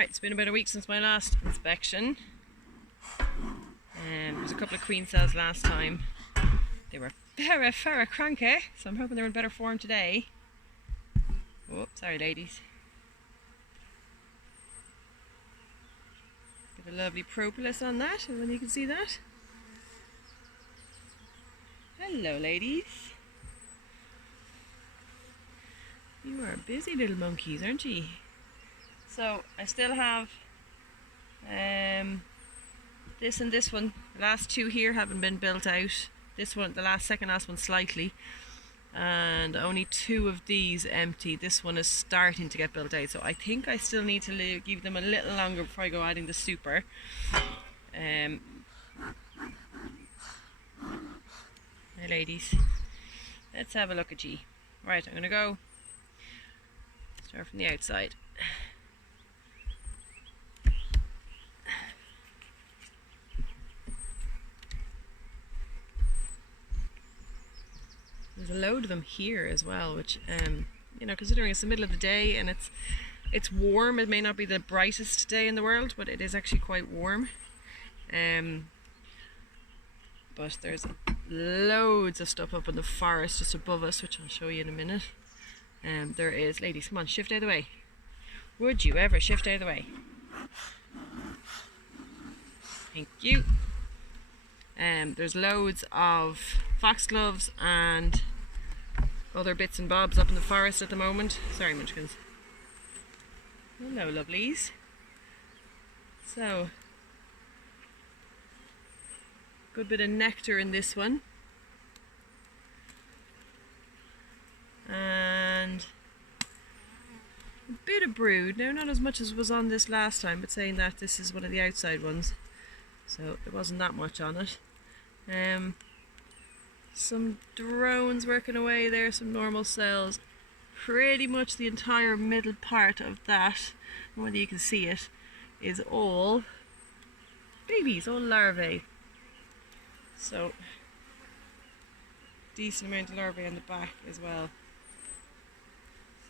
Right, it's been about a week since my last inspection. There was a couple of queen cells last time. They were very cranky, so I'm hoping they're in better form today. Oh, sorry ladies. Get a lovely propolis on that, and then you can see that. Hello ladies. You are busy little monkeys, aren't you? So I still have this and this one. The last two here haven't been built out. This one, the second last one slightly, and only two of these empty. This one is starting to get built out, so I think I still need to give them a little longer before I go adding the super. Hey ladies, let's have a look at you. Right, I'm gonna go start from the outside. There's a load of them here as well, which you know, considering it's the middle of the day and it's warm. It may not be the brightest day in the world, but it is actually quite warm. But there's loads of stuff up in the forest just above us, which I'll show you in a minute. There is, ladies, come on, shift out of the way. Would you ever shift out of the way? Thank you. There's loads of foxgloves and other bits and bobs up in the forest at the moment. Sorry, munchkins. Hello, lovelies. So, good bit of nectar in this one. And a bit of brood. Now, not as much as was on this last time, but saying that, this is one of the outside ones. So, there wasn't that much on it. Some drones working away there, some normal cells. Pretty much the entire middle part of that, whether you can see it, is all babies, all larvae. So, decent amount of larvae on the back as well.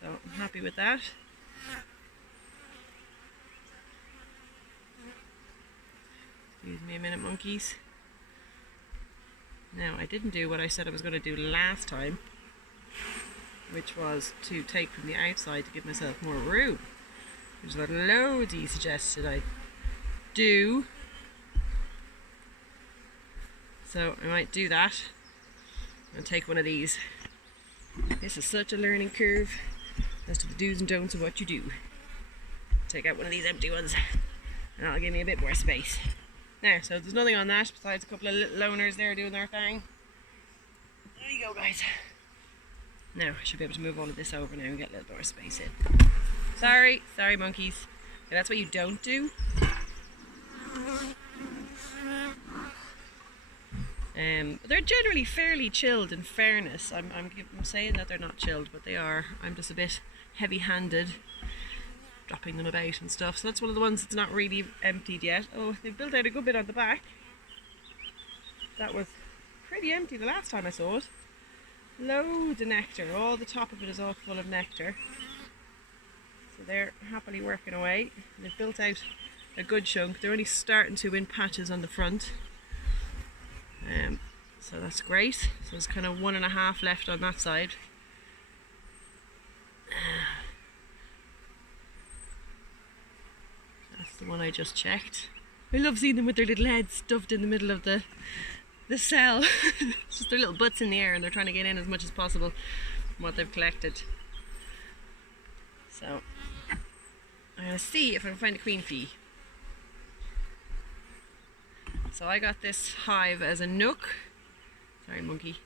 So, I'm happy with that. Excuse me a minute, monkeys. Now, I didn't do what I said I was going to do last time, which was to take from the outside to give myself more room, which is what Lodi suggested I do. So I might do that and take one of these. This is such a learning curve as to the do's and don'ts of what you do. Take out one of these empty ones and that'll give me a bit more space. Now, so there's nothing on that besides a couple of little loners there doing their thing. There you go, guys. Now, I should be able to move all of this over now and get a little more space in. Sorry monkeys. Okay, that's what you don't do. They're generally fairly chilled, in fairness. I'm saying that they're not chilled, but they are. I'm just a bit heavy-handed, dropping them about and stuff. So that's one of the ones that's not really emptied yet. Oh, they've built out a good bit on the back. That was pretty empty the last time I saw it. Loads of nectar. All the top of it is all full of nectar. So they're happily working away. They've built out a good chunk. They're only starting to in patches on the front. So that's great. So there's kind of 1.5 left on that side. That's the one I just checked. I love seeing them with their little heads stuffed in the middle of the cell. It's just their little butts in the air and they're trying to get in as much as possible from what they've collected. So I'm going to see if I can find a queen bee. So I got this hive as a nook. Sorry, monkey.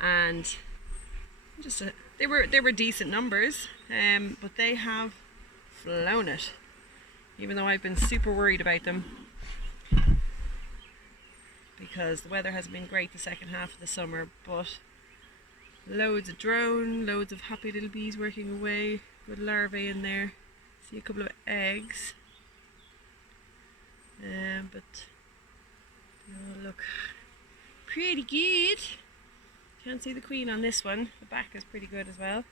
And just they were decent numbers, but they have flown it. Even though I've been super worried about them because the weather hasn't been great the second half of the summer, but loads of drone, loads of happy little bees working away, good larvae in there. See a couple of eggs, but they all look pretty good. Can't see the queen on this one. The back is pretty good as well.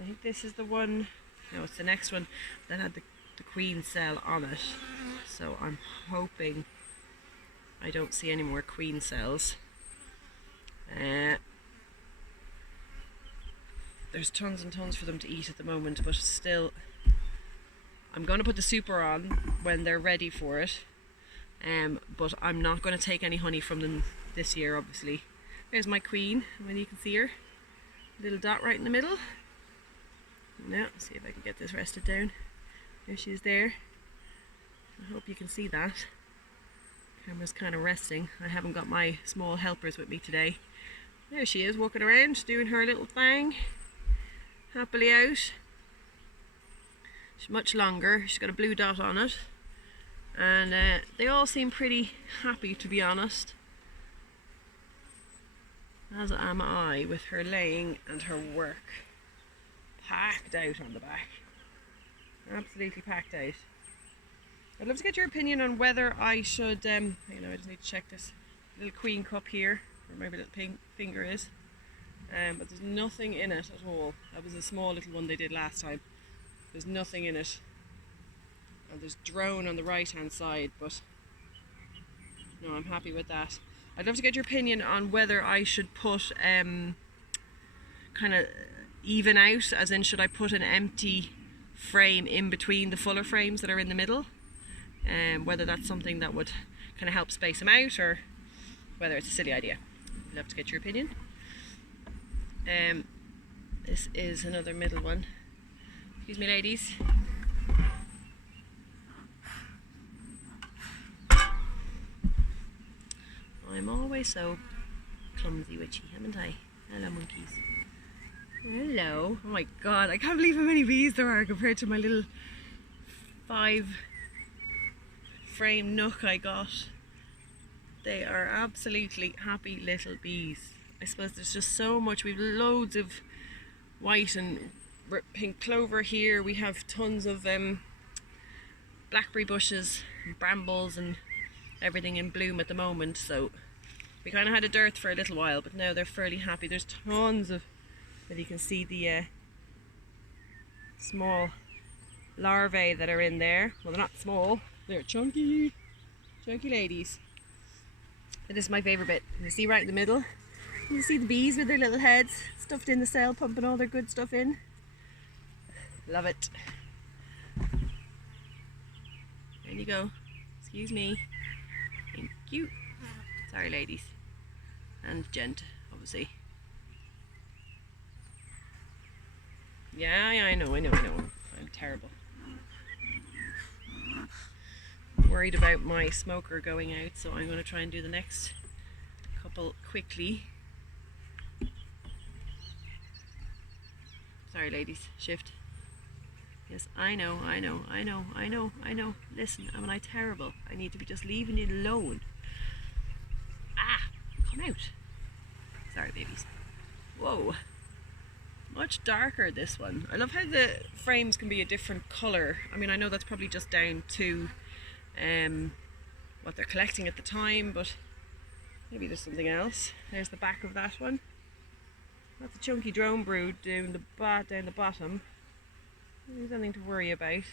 I think this is the one No, it's the next one that had the queen cell on it. So I'm hoping I don't see any more queen cells. There's tons and tons for them to eat at the moment, but still, I'm going to put the super on when they're ready for it. But I'm not going to take any honey from them this year, obviously. There's my queen, when you can see her. Little dot right in the middle. Now, let's see if I can get this rested down. There she is there. I hope you can see that. Camera's kind of resting. I haven't got my small helpers with me today. There she is, walking around, doing her little thing. Happily out. She's much longer. She's got a blue dot on it. And they all seem pretty happy, to be honest. As am I, with her laying and her work. Packed out on the back. Absolutely packed out. I'd love to get your opinion on whether I should, I just need to check this little queen cup here, where my little pink finger is. But there's nothing in it at all. That was a small little one they did last time. There's nothing in it. And there's drone on the right hand side, but no, I'm happy with that. I'd love to get your opinion on whether I should put kind of even out, as in should I put an empty frame in between the fuller frames that are in the middle, and whether that's something that would kind of help space them out, or whether it's a silly idea. I'd love to get your opinion. This is another middle one. Excuse me, ladies. I'm always so clumsy witchy, haven't I? Hello, monkeys. Hello. Oh my god, I can't believe how many bees there are compared to my little 5 frame nook I got. They are absolutely happy little bees. I suppose there's just so much. We've loads of white and pink clover here. We have tons of blackberry bushes and brambles and everything in bloom at the moment, so we kind of had a dearth for a little while, but now they're fairly happy. There's tons of, and you can see the small larvae that are in there. Well, they're not small, they're chunky ladies. And this is my favourite bit. You see right in the middle, you see the bees with their little heads stuffed in the cell, pumping all their good stuff in. Love it. There you go. Excuse me. Thank you. Sorry, ladies. And gent, obviously. Yeah, I know. I'm terrible. Worried about my smoker going out, so I'm going to try and do the next couple quickly. Sorry, ladies. Shift. Yes, I know. Listen, am I terrible? I need to be just leaving it alone. Ah, come out. Sorry, babies. Whoa. Much darker, this one. I love how the frames can be a different colour. I mean, I know that's probably just down to what they're collecting at the time, but maybe there's something else. There's the back of that one. That's a chunky drone brood down the bottom. There's nothing to worry about.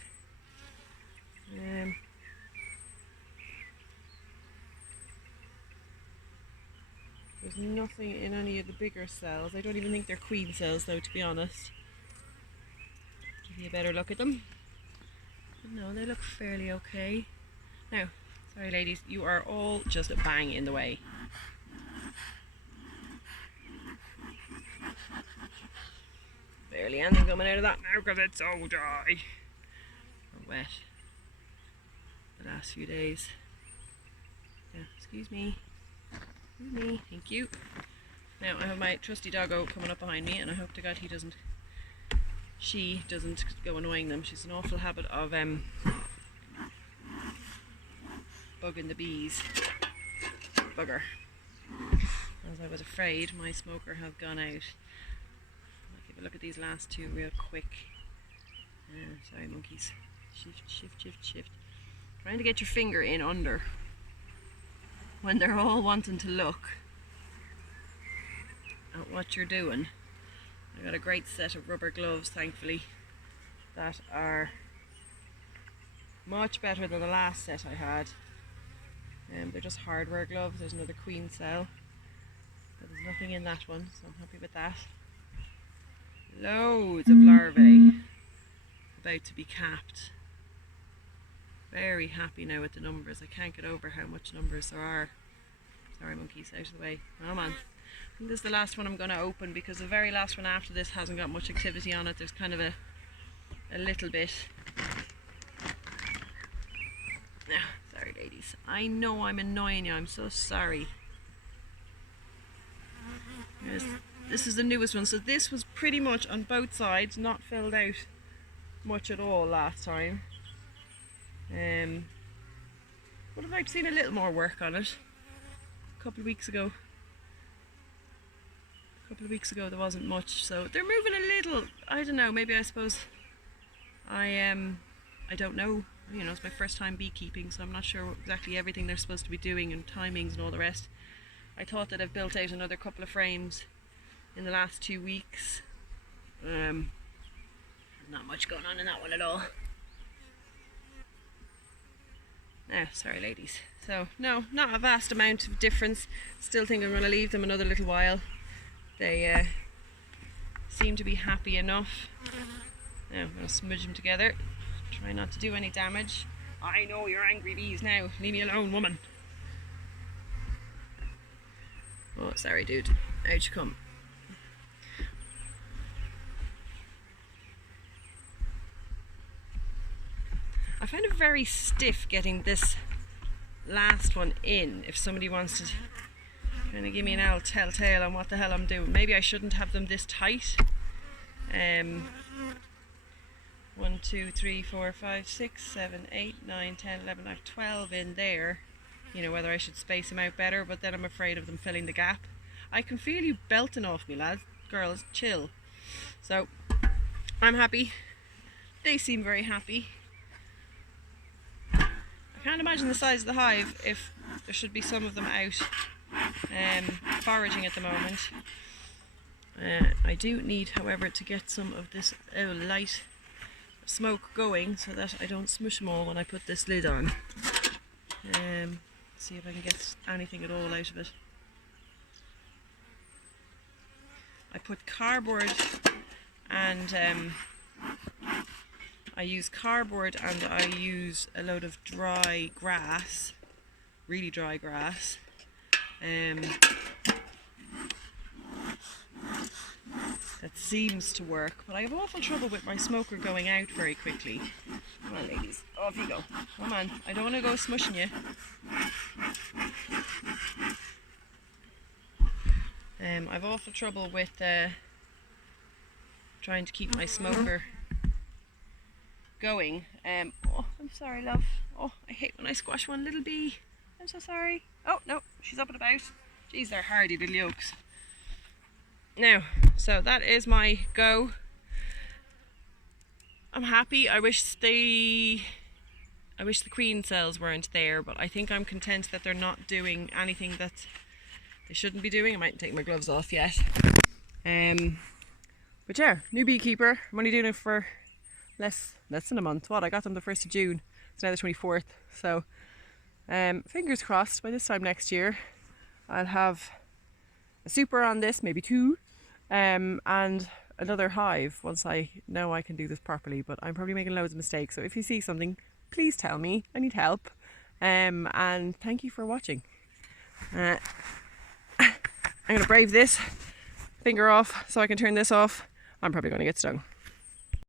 There's nothing in any of the bigger cells. I don't even think they're queen cells though, to be honest. Give you a better look at them. But no, they look fairly okay. Now, sorry ladies, you are all just bang in the way. Barely anything coming out of that now because it's so dry. Or wet. The last few days. Yeah, excuse me. Thank you. Now I have my trusty doggo coming up behind me, and I hope to God she doesn't go annoying them. She's an awful habit of bugging the bees. Bugger. As I was afraid, my smoker have gone out. I'll give a look at these last two real quick. Sorry, monkeys. Shift. Trying to get your finger in under when they're all wanting to look at what you're doing. I got a great set of rubber gloves, thankfully. that are much better than the last set I had. They're just hardware gloves. There's another queen cell, but there's nothing in that one, so I'm happy with that. Loads of larvae about to be capped. Very happy now with the numbers. I can't get over how much numbers there are. Sorry monkeys, out of the way. Come on. I think this is the last one I'm going to open, because the very last one after this hasn't got much activity on it. There's kind of a little bit. Sorry ladies, I know I'm annoying you, I'm so sorry. This is the newest one, so this was pretty much on both sides, not filled out much at all last time. Would have liked to seen a little more work on it. A couple of weeks ago there wasn't much, so they're moving a little. I don't know, maybe I suppose I don't know. You know, it's my first time beekeeping, so I'm not sure exactly everything they're supposed to be doing and timings and all the rest. I thought that I've built out another couple of frames in the last 2 weeks. Not much going on in that one at all. No, sorry ladies. So no, not a vast amount of difference. Still think I'm going to leave them another little while. They seem to be happy enough. Now I'm going to smudge them together. Try not to do any damage. I know you're angry bees now. Leave me alone, woman. Oh, sorry, dude. Out you come. I find it very stiff getting this last one in. If somebody wants to kind of give me an old telltale on what the hell I'm doing. Maybe I shouldn't have them this tight. 1, 2, 3, 4, 5, 6, 7, 8, 9, 10, 11, I have 12 in there. You know, whether I should space them out better, but then I'm afraid of them filling the gap. I can feel you belting off me, lads. Girls, chill. So, I'm happy. They seem very happy. I can't imagine the size of the hive if there should be some of them out foraging at the moment. I do need, however, to get some of this light smoke going so that I don't smush them all when I put this lid on. See if I can get anything at all out of it. I put cardboard and I use cardboard and I use a load of dry grass, really dry grass. That seems to work, but I have awful trouble with my smoker going out very quickly. Come on ladies, off you go. Come on, I don't want to go smushing you. I've awful trouble with trying to keep my smoker going. Oh, I'm sorry love. Oh, I hate when I squash one little bee. I'm so sorry. Oh no, she's up and about. Jeez, they're hardy little yolks. Now, so that is my go. I'm happy. I wish the queen cells weren't there, but I think I'm content that they're not doing anything that they shouldn't be doing. I mightn't take my gloves off yet. But yeah, new beekeeper. I'm only doing it for less than a month. What? I got them the 1st of June. It's now the 24th. So fingers crossed by this time next year I'll have a super on this, maybe 2, and another hive once I know I can do this properly. But I'm probably making loads of mistakes, so if you see something, please tell me. I need help. And thank you for watching. I'm going to brave this finger off so I can turn this off. I'm probably going to get stung.